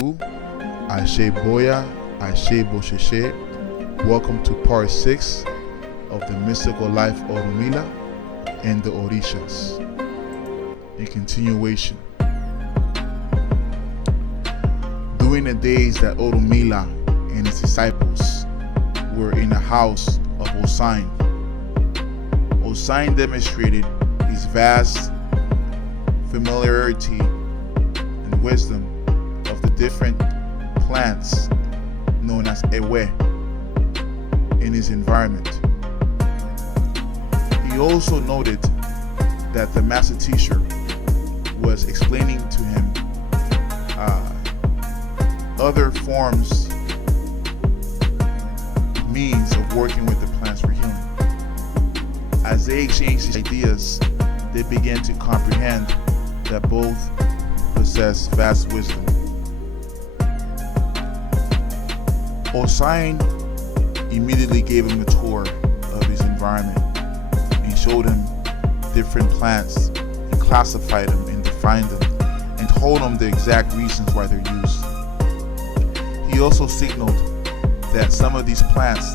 Bonjour, Ashe Boya, Ashe Bosheshe. Welcome to part 6 of the mystical life of Orumila and the Orishas. In continuation, during the days that Orumila and his disciples were in the house of Osain, Osain demonstrated his vast familiarity and wisdom of the different plants known as Ewe in his environment. He also noted that the master teacher was explaining to him other forms, means of working with the plants for healing. As they exchanged ideas, they began to comprehend that both possess vast wisdom. Osain immediately gave him a tour of his environment and showed him different plants and classified them and defined them and told him the exact reasons why they're used. He also signaled that some of these plants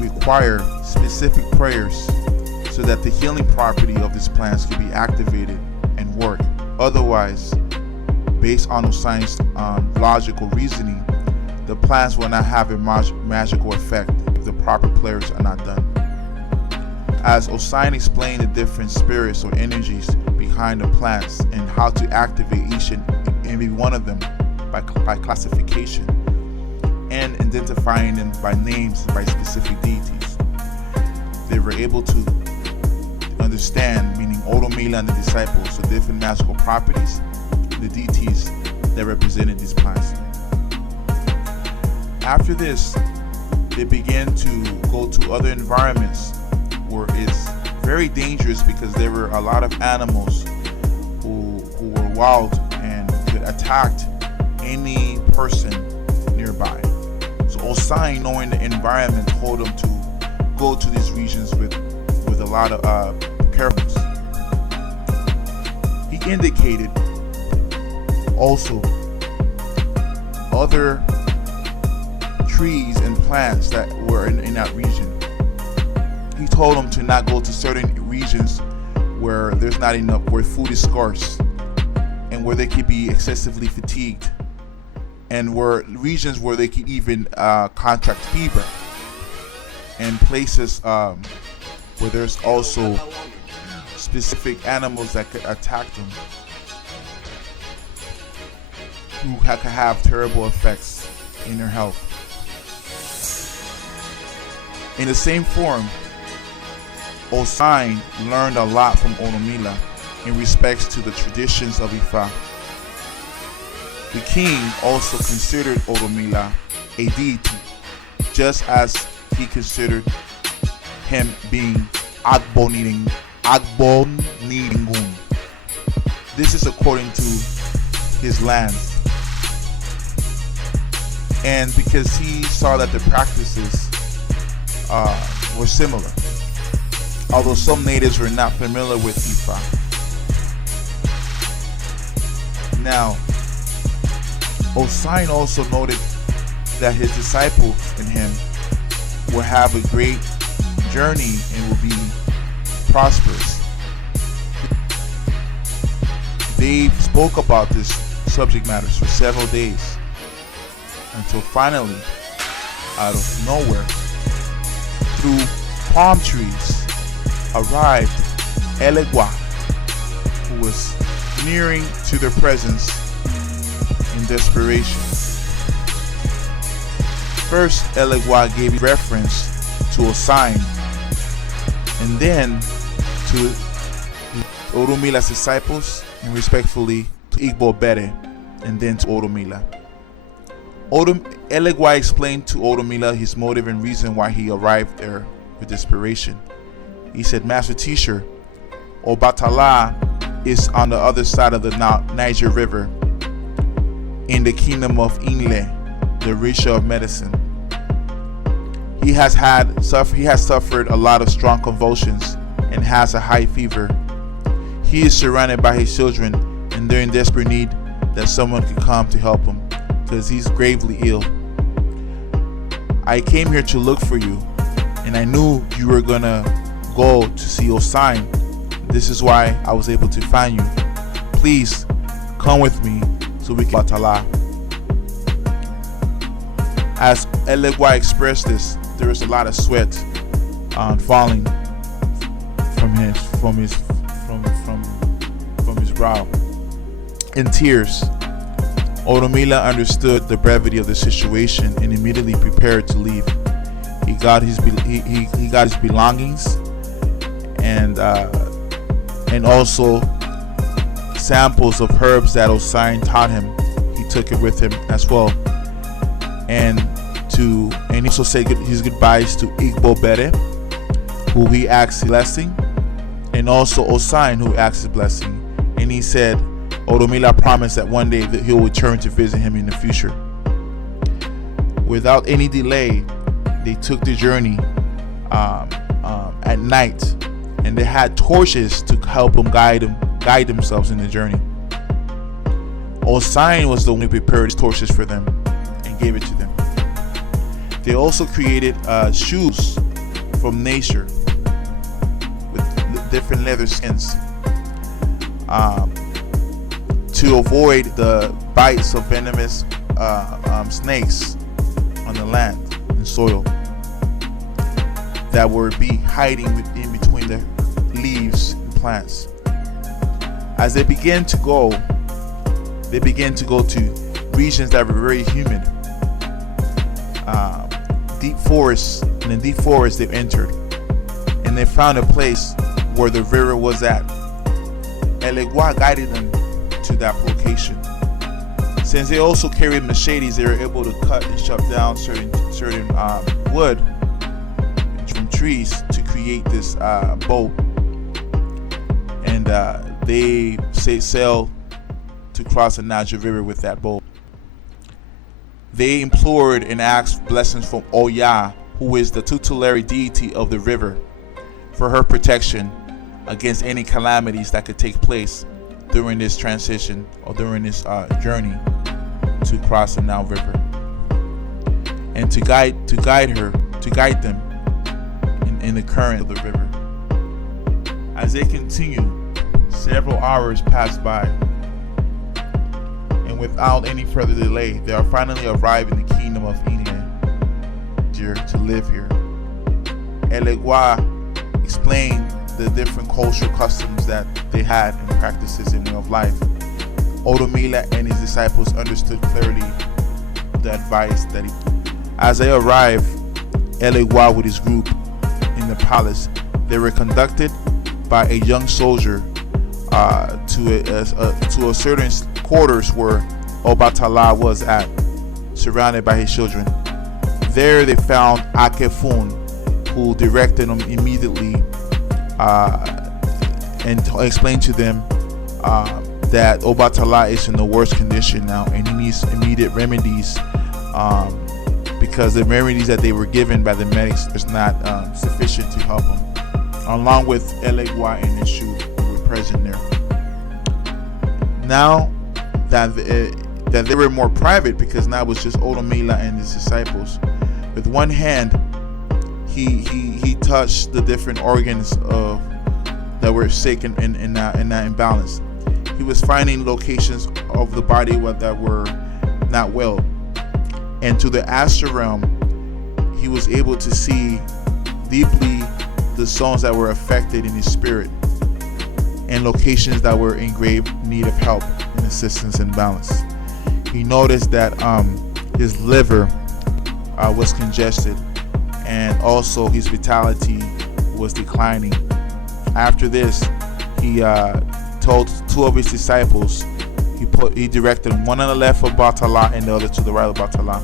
require specific prayers so that the healing property of these plants can be activated and work. Otherwise, based on Osain's logical reasoning, the plants will not have a magical effect if the proper prayers are not done. As Osain explained the different spirits or energies behind the plants and how to activate each and every one of them by classification and identifying them by names and by specific deities, they were able to understand, meaning Orumila and the disciples, the different magical properties, the deities that represented these plants. After this, they began to go to other environments where it's very dangerous because there were a lot of animals who were wild and could attack any person nearby. So Osain, knowing the environment, told them to go to these regions with a lot of carefulness. He indicated also other trees and plants that were in that region. He told them to not go to certain regions where there's not enough, where food is scarce and where they could be excessively fatigued, and where regions where they could even contract fever, and places where there's also specific animals that could attack them who could have terrible effects in their health. In the same form, Osain learned a lot from Orumila in respects to the traditions of Ifa. The king also considered Orumila a deity, just as he considered him being Agboniningun. This is according to his lands. And because he saw that the practices were similar, although some natives were not familiar with Ifa. Now, Osain also noted that his disciples and him will have a great journey and will be prosperous. They spoke about this subject matters for several days until finally, out of nowhere, through palm trees, arrived Elegua, who was nearing to their presence in desperation. First, Elegua gave reference to Osain, and then to Orumila's disciples, and respectfully to Igbo Bere, and then to Orumila. Elegua explained to Orumila his motive and reason why he arrived there with desperation. He said, "Master Teacher, Obatala is on the other side of the Niger River in the kingdom of Inle, the Risha of medicine. He has suffered a lot of strong convulsions and has a high fever. He is surrounded by his children and they're in desperate need that someone could come to help him. because he's gravely ill. I came here to look for you, and I knew you were gonna go to see Osine. This is why I was able to find you. Please come with me so we can Batala. As Elegua expressed this, there was a lot of sweat falling from his brow. In tears, Orula understood the brevity of the situation and immediately prepared to leave. He got his belongings and also samples of herbs that Osine taught him. He took it with him as well, and he also said his goodbyes to Igbo Bere, who he asked blessing, and also Osine, who asked his blessing. And he said Orula promised that one day that he'll return to visit him in the future. Without any delay, they took the journey at night, and they had torches to help them guide themselves in the journey. Osine was the one who prepared torches for them and gave it to them. They also created shoes from nature with different leather skins to avoid the bites of venomous snakes on the land and soil that would be hiding in between the leaves and plants. As they began to go to regions that were very humid, deep forests. And in deep forests they entered, and they found a place where the river was at. Elegua guided them to that location. Since they also carried machetes, they were able to cut and chop down certain wood from trees to create this boat, and they sailed to cross the Niger River with that boat. They implored and asked blessings from Oya, who is the tutelary deity of the river, for her protection against any calamities that could take place during this transition or during this journey to cross the Nile River, and to guide them in the current of the river. As they continued, several hours passed by, and without any further delay, they are finally arrived in the kingdom of England to live here. Elegua explained the different cultural customs that they had and practices in way of life. Orula and his disciples understood clearly the advice that as they arrived, Elegua with his group in the palace, they were conducted by a young soldier to a certain quarters where Obatala was at, surrounded by his children. There they found Akefun, who directed them immediately and explained to them that Obatala is in the worst condition now, and he needs immediate remedies because the remedies that they were given by the medics is not sufficient to help him. Along with Elegua and Eshu, who were present there. Now that they were more private, because now it was just Orula and his disciples. With one hand, he touched the different organs that were sick and not imbalanced. He was finding locations of the body that were not well, and to the astral realm, he was able to see deeply the souls that were affected in his spirit, and locations that were in grave need of help and assistance and balance. He noticed that his liver was congested, and also his vitality was declining. After this, he told two of his disciples, he directed them, one on the left of Batala and the other to the right of Batala.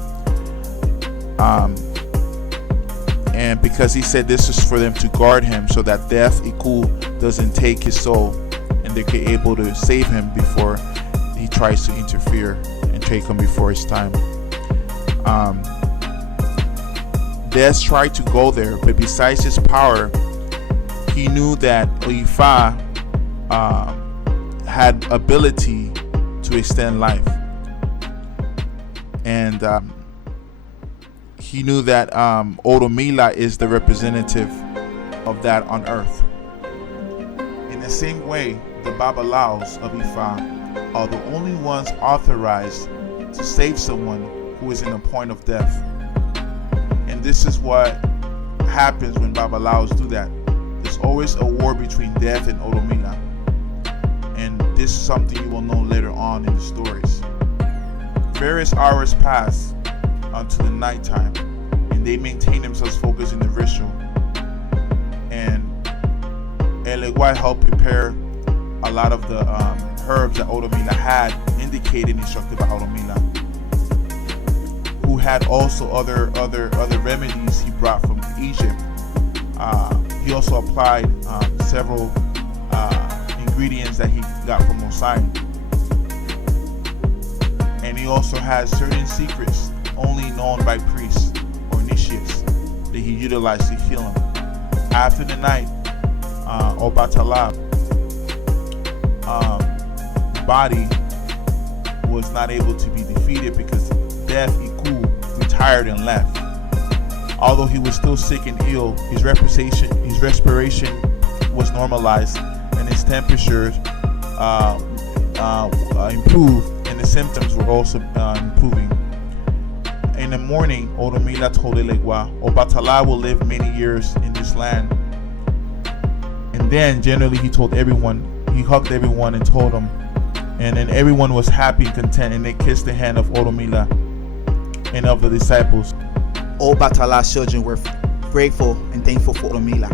And because he said this is for them to guard him so that death Iku doesn't take his soul, and they're able to save him before he tries to interfere and take him before his time. Death tried to go there, but besides his power, he knew that Oifa had ability to extend life. and he knew that Orula is the representative of that on earth. In the same way, the Babalaos of Ifa are the only ones authorized to save someone who is in the point of death. And this is what happens when Babalaos do that. There's always a war between death and Orula. And this is something you will know later on in the stories. Various hours pass until the nighttime, and they maintain themselves focused in the ritual. And Elegua helped prepare a lot of the herbs that Orula had indicated instructed by Orula, who had also other remedies he brought from Egypt. He also applied several ingredients that he got from Osai. And he also has certain secrets only known by priests or initiates that he utilized to heal him. After the night, Obatala body was not able to be defeated because Death Iku retired and left. Although he was still sick and ill, his respiration was normalized and his temperature improved, and the symptoms were also improving. In the morning, Orula told Elegua, Obatala will live many years in this land. And then generally he told everyone, he hugged everyone and told them, and then everyone was happy and content, and they kissed the hand of Orula and of the disciples. All Batala's children were grateful and thankful for Orula.